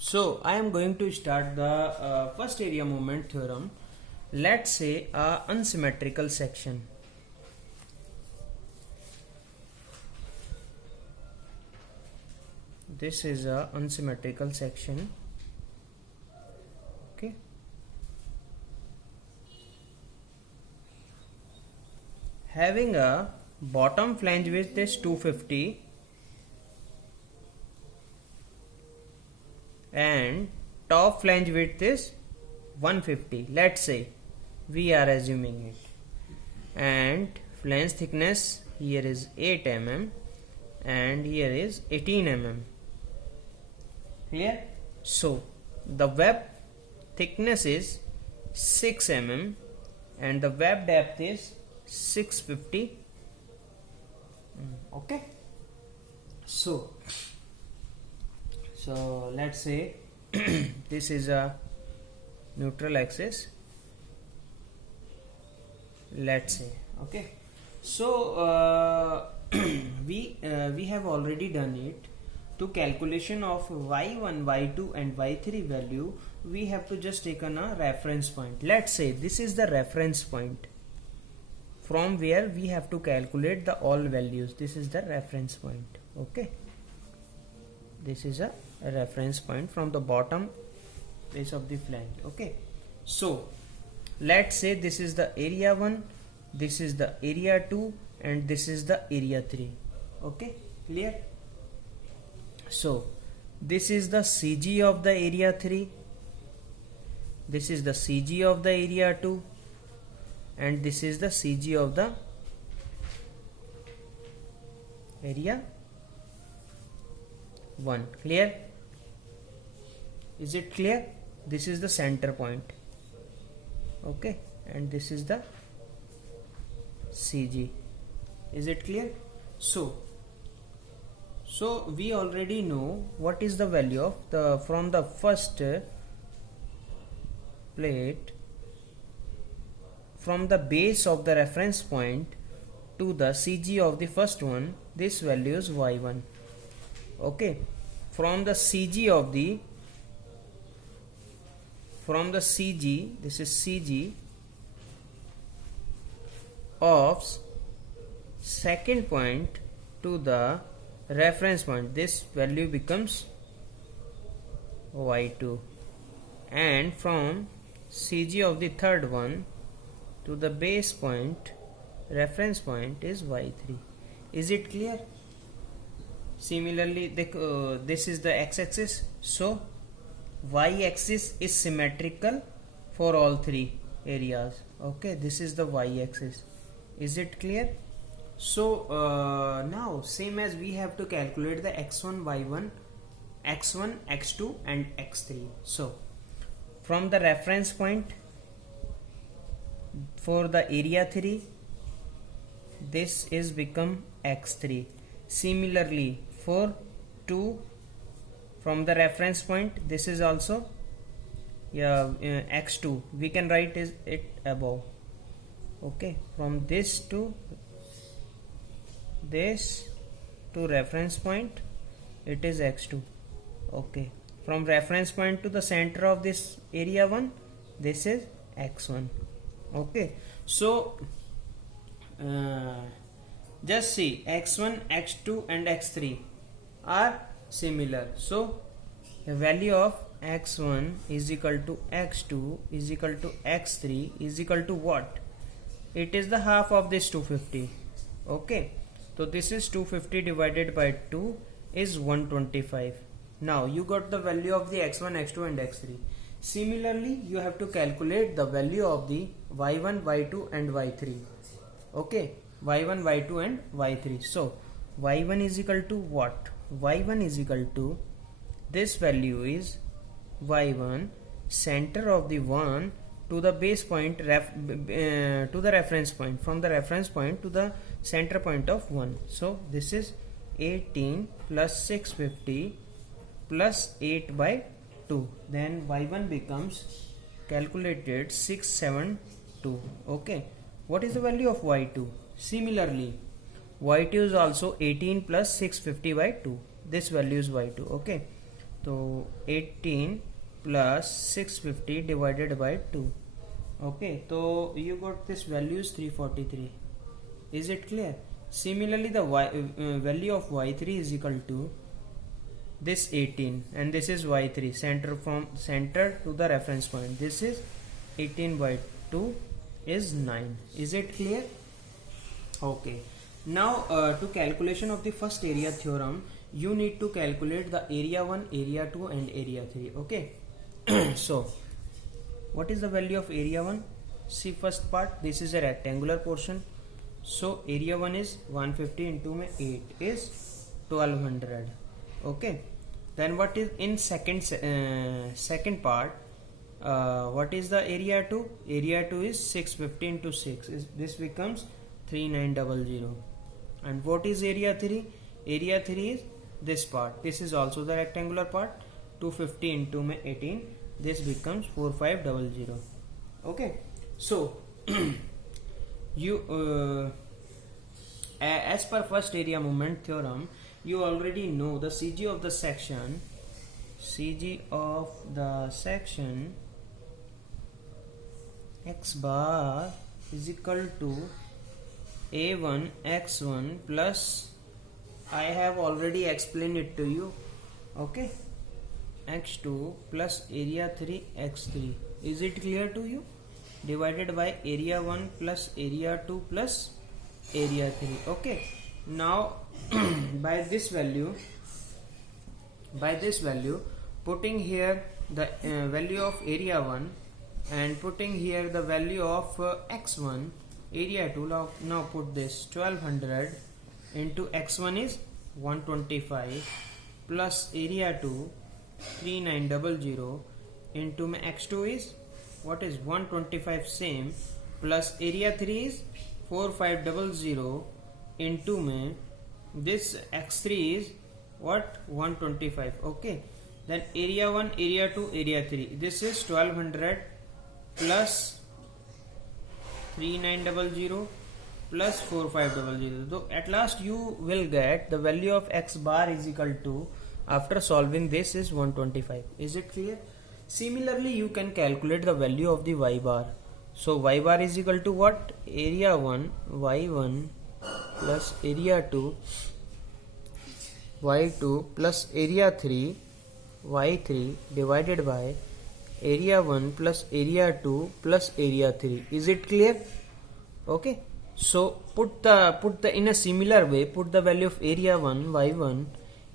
So I am going to start the first area moment theorem. Let's say a unsymmetrical section. This is a unsymmetrical section. Okay. Having a bottom flange width is 250 and top flange width is 150. Let's say we are assuming it, and flange thickness here is 8 mm and here is 18 mm. Clear? So the web thickness is 6 mm and the web depth is 650. Okay. So let's say this is a neutral axis. Let's say, okay. So we have already done it. To calculation of y1, y2 and y3 value, we have to just take a reference point. Let's say this is the reference point from where we have to calculate the all values. This is the reference point. Okay, this is a reference point from the bottom face of the flange. Okay, so let's say this is the area 1, this is the area 2 and this is the area 3. Okay, clear? So this is the CG of the area 3, this is the CG of the area 2 and this is the CG of the area 1. Clear? Is it clear? This is the center point. Okay, and this is the CG. Is it clear? So we already know what is the value of the from the first plate, from the base of the reference point to the CG of the first one. This value is y1. Okay, from the CG, this is CG of second point to the reference point, this value becomes y2, and from CG of the third one to the base point, reference point, is y3. Is it clear? Similarly, this is the x-axis, so y-axis is symmetrical for all three areas. Okay, this is the y-axis. Is it clear? So now same as we have to calculate the x1, y1, x1, x2 and x3. So from the reference point for the area 3, this is become x3. Similarly for 2, from the reference point, this is also x2. We can write it above. Okay, from this to reference point, it is x2. Okay, from reference point to the center of this area 1, this is x1. Okay, so just see, x1, x2 and x3 are similar. So the value of x1 is equal to x2 is equal to x3 is equal to what? It is the half of this 250. Okay, so this is 250 divided by 2 is 125. Now you got the value of the x1, x2 and x3. Similarly, you have to calculate the value of the y1, y2 and y3. Okay, y1, y2 and y3. So y1 is equal to what? Y1 is equal to, this value is y1, center of the 1 to the base point, to the reference point, from the reference point to the center point of 1. So this is 18 plus 650 plus 8 by 2. Then y1 becomes calculated 672. Okay, what is the value of y2? Similarly, y2 is also 18 plus 650 by 2. This value is y2. Okay, तो 18 plus 650 divided by 2. Okay, so you got this value is 343. Is it clear? Similarly, the value of y3 is equal to this 18 and this is y3, center to the reference point. This is 18 by 2 is 9. Is it clear? Okay. Now to calculation of the first area theorem, you need to calculate the area 1, area 2 and area 3. Okay. So what is the value of area 1? See first part, this is a rectangular portion. So area 1 is 150 into 8 is 1200. Okay. Then what is in second part, what is the area 2? Area 2 is 650 into 6. This becomes 3900. And what is area 3? Area 3 is this part. This is also the rectangular part. 250 into 18. This becomes 4500. Okay. So you as per first area moment theorem, you already know the CG of the section. CG of the section x bar is equal to a1 x1 plus, I have already explained it to you. Okay, x2 plus area 3 x3. Is it clear to you? Divided by area 1 plus area 2 plus area 3. Okay, now by this value, putting here the value of area 1 and putting here the value of x1, area 2, now put this 1200 into x1 is 125 plus area 2 3900 into x2 is what is 125 same plus area 3 is 4500 into this x3 is what 125. Okay, then area 1, area 2, area 3, this is 1200 plus 3900 plus 4500. So at last you will get the value of x bar is equal to, after solving this, is 125. Is it clear? Similarly, you can calculate the value of the y bar. So y bar is equal to what? Area 1 y1 plus area 2 y2 plus area 3 y3 divided by area 1 plus area 2 plus area 3. Is it clear? Okay, so put the in a similar way, put the value of area 1 y1.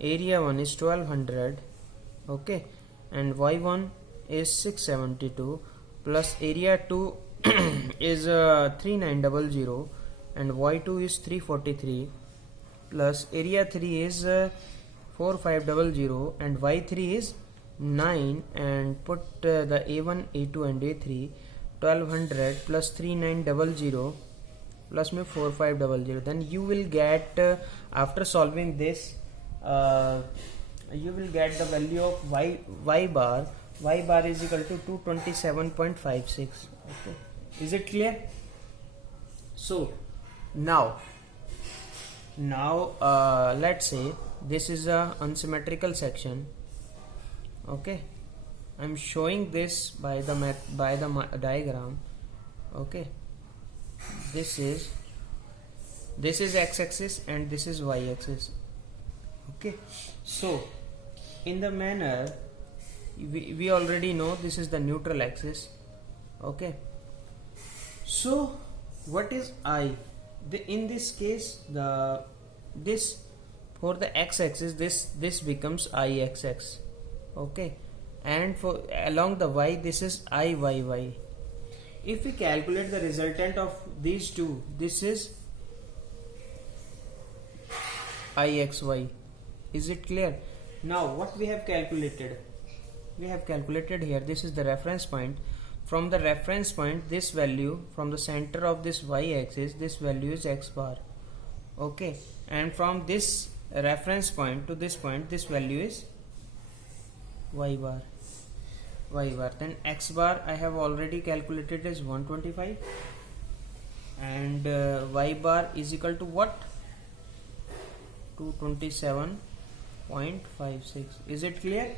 Area 1 is 1200. Okay, and y1 is 672 plus area 2 is 3900 and y2 is 343 plus area 3 is 4500 and y3 is 9, and put the a1, a2 and a3, 1200 plus 3900 plus 4500. Then you will get after solving this you will get the value of y bar. Y bar is equal to 227.56. Okay, is it clear? So now let's say this is a unsymmetrical section. Okay, I'm showing this by the diagram. Okay, this is x-axis and this is y-axis. Okay, so in the manner we already know this is the neutral axis. Okay, so what is I? In this case, this for the x-axis, this becomes I-x-x. Okay, and for along the y, this is I-y-y. If we calculate the resultant of these two, this is I-x-y. Is it clear? Now what we have calculated? We have calculated here, this is the reference point. From the reference point, this value from the center of this y-axis, this value is x bar. Okay, and from this reference point to this point, this value is y bar. Then x bar I have already calculated as 125, and y bar is equal to what? 227 0.56. Is it clear?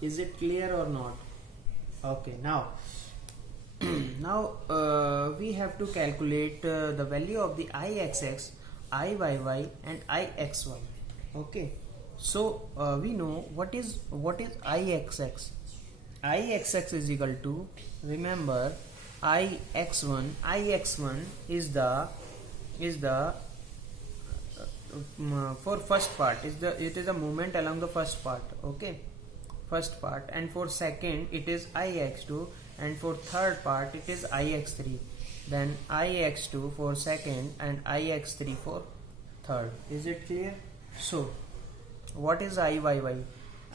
Is it clear or not? Okay, now we have to calculate the value of the ixx, iyy and ixy. Okay, so we know what is ixx. Ixx is equal to, remember, ix1 is the for first part it is a movement along the first part. Okay, first part, and for second it is ix2, and for third part it is ix3, then ix2 for second and ix3 for third. Is it clear? So what is iyy?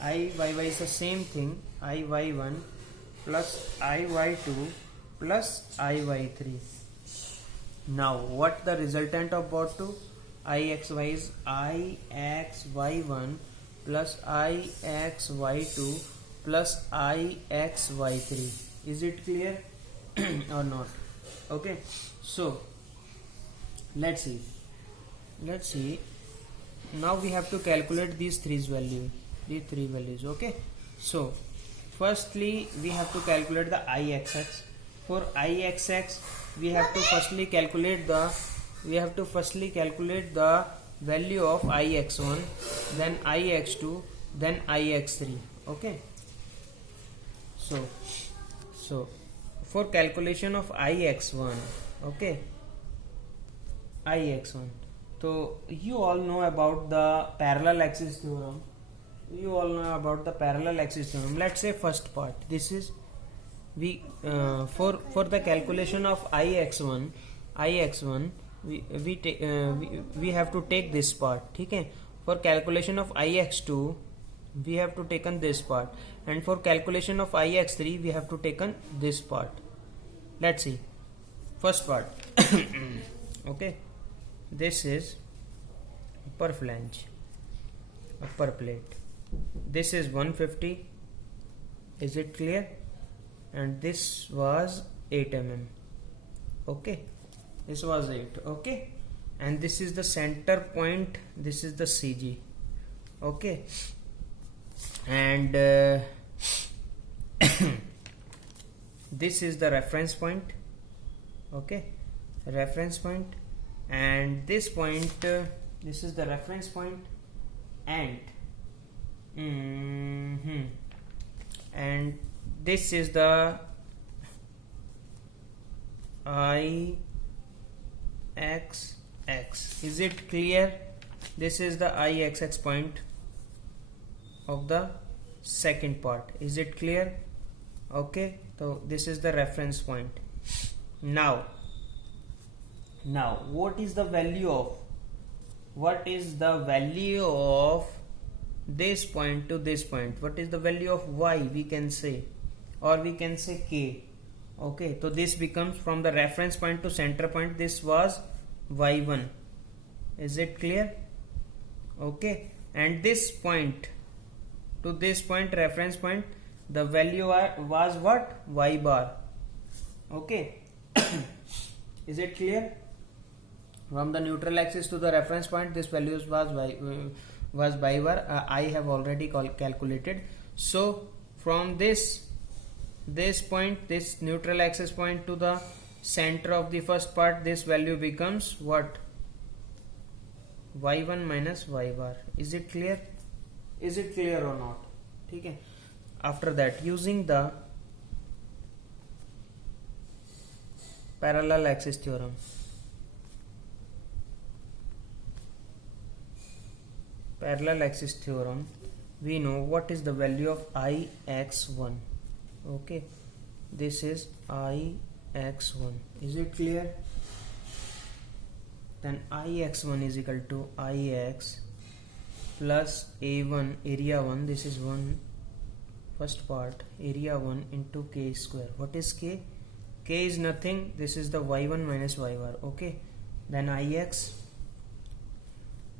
Iyy is the same thing, iy1 plus iy2 plus iy3. Now what the resultant of both two? Ixy is ixy1 plus ixy2 plus ixy3. Is it clear or not? Okay, so let's see. Now we have to calculate these three values. Okay, so firstly we have to calculate the ixx. For ixx we have to firstly calculate the value of ix1, then ix2, then ix3. Okay, so for calculation of ix1, okay, so you all know about the parallel axis theorem. Let's say first part, this is we for the calculation of ix1 we have to take this part. Okay, for calculation of ix2 we have to taken this part, and for calculation of ix3 we have to taken this part. Let's see first part. Okay, this is upper flange, upper plate. This is 150. Is it clear? And this was 8 mm. Okay, this was 8. Okay, and this is the center point, this is the CG. Okay, and this is the reference point. Okay, reference point, and this point this is the reference point, and and this is the IXX. Is it clear? This is the IXX point of the second part. Is it clear? Okay, so this is the reference point. Now what is the value of this point to this point? What is the value of y? We can say, or we can say k. Okay, so this becomes from the reference point to center point, this was y1. Is it clear? Okay, and this point to this point, reference point, the value was what? Y bar. Okay. Is it clear? From the neutral axis to the reference point, this value was y bar. I have already calculated. So from this point, this neutral axis point to the center of the first part, this value becomes what? y1 minus y bar. Is it clear? Is it clear or not? Okay. After that, using the parallel axis theorem, we know what is the value of ix1. Okay, this is ix1. Is it clear? Then ix1 is equal to ix plus a1, area 1, this is 1, first part, area 1 into k square. What is k? K is nothing, this is the y1 minus y bar. Okay, then ix,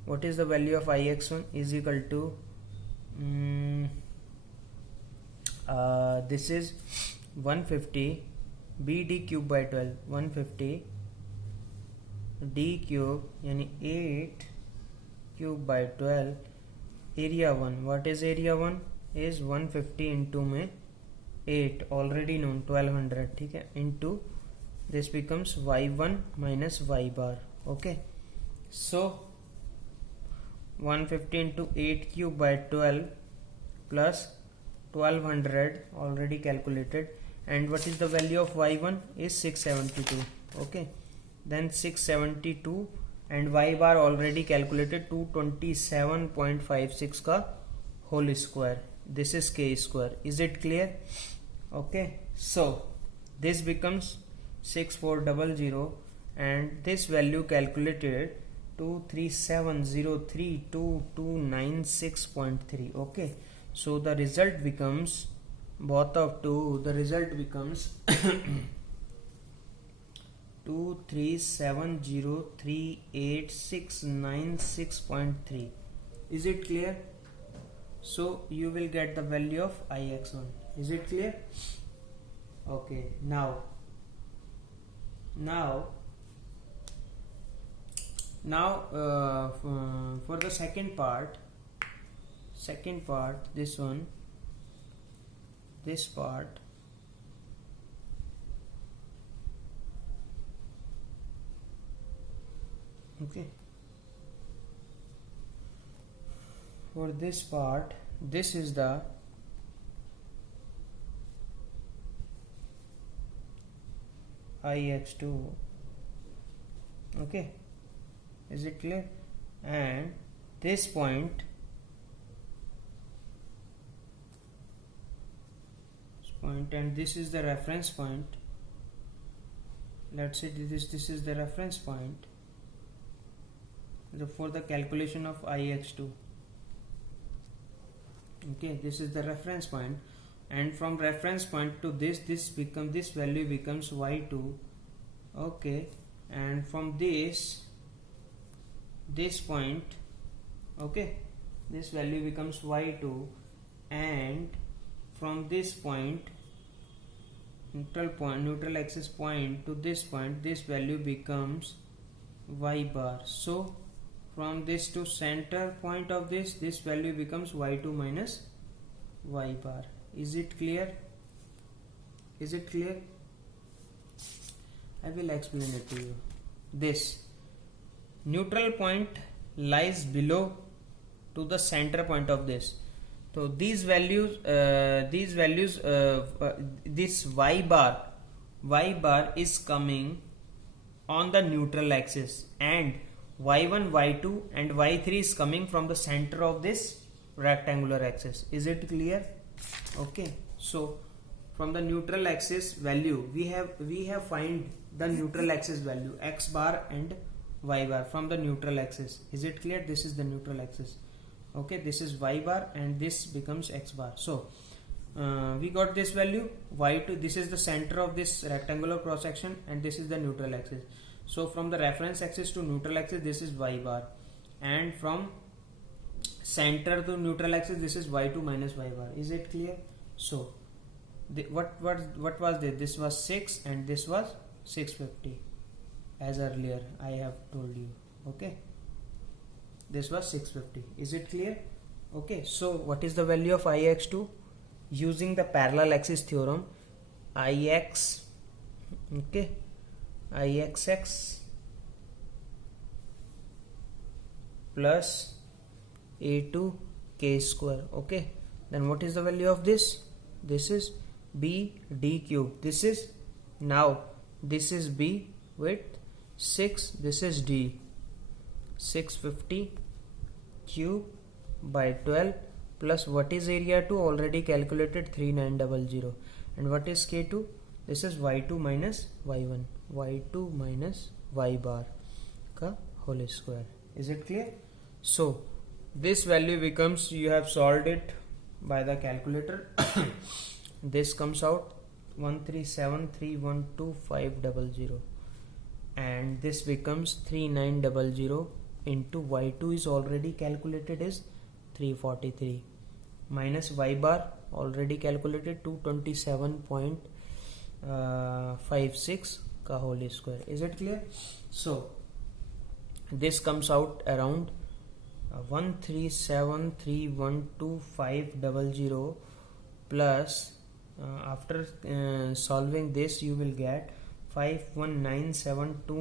what is the value of ix1? Is equal to this is 150 bd cube by 12, 150 d cube yani 8 cube by 12 area 1. What is area 1? Is 150 into में 8 already known 1200, ठीक है, into this becomes y1 minus y bar. Okay, so 150 into 8 cube by 12 plus 1200 already calculated, and what is the value of y1 is 672. Okay, then 672 and y bar already calculated 227.56 का whole square. This is k square. Is it clear? Okay, so this becomes 6400 and this value calculated 237032296.3. Okay, so the result becomes both of two, the result becomes 237038696.3. Is it clear? So you will get the value of ix1. Is it clear? Okay, now for the second part, this part, okay, for this part, this is the ix2. Okay, is it clear? And this point, and this is the reference point. Let's say this is the reference point for the calculation of ix2. Okay, this is the reference point, and from reference point to this value becomes y2. Okay, and from this point, okay, this value becomes y2, and from this point, neutral axis point to this point, this value becomes y bar. So from this to center point of this value becomes y2 minus y bar. Is it clear? Is it clear? I will explain it to you. This neutral point lies below to the center point of this. So these values, this y bar is coming on the neutral axis, and y1, y2 and y3 is coming from the center of this rectangular axis. Is it clear? Okay, so from the neutral axis value, we have find the neutral axis value x bar and y bar from the neutral axis. Is it clear? This is the neutral axis. Okay, this is y bar and this becomes x bar. So we got this value y2. This is the center of this rectangular cross section, and this is the neutral axis. So from the reference axis to neutral axis, this is y bar, and from center to neutral axis, this is y2 minus y bar. Is it clear? So what was this? This was 6 and this was 650, as earlier I have told you. Okay, this was 650. Is it clear? Okay, so what is the value of ix2? Using the parallel axis theorem, ix, okay, ixx plus a2 k square. Okay, then what is the value of this? This is b d cube. This is b with 6. This is d. 650 cube by 12 plus what is area 2 already calculated 3900, and what is k2? This is y2 minus y1, y2 minus y bar ka whole square. Is it clear? So this value becomes, you have solved it by the calculator. This comes out 137312500, and this becomes 3900 into y2 is already calculated is 343 minus y bar already calculated 227.56 ka whole square. Is it clear? So this comes out around 137312500 plus after solving this you will get 51972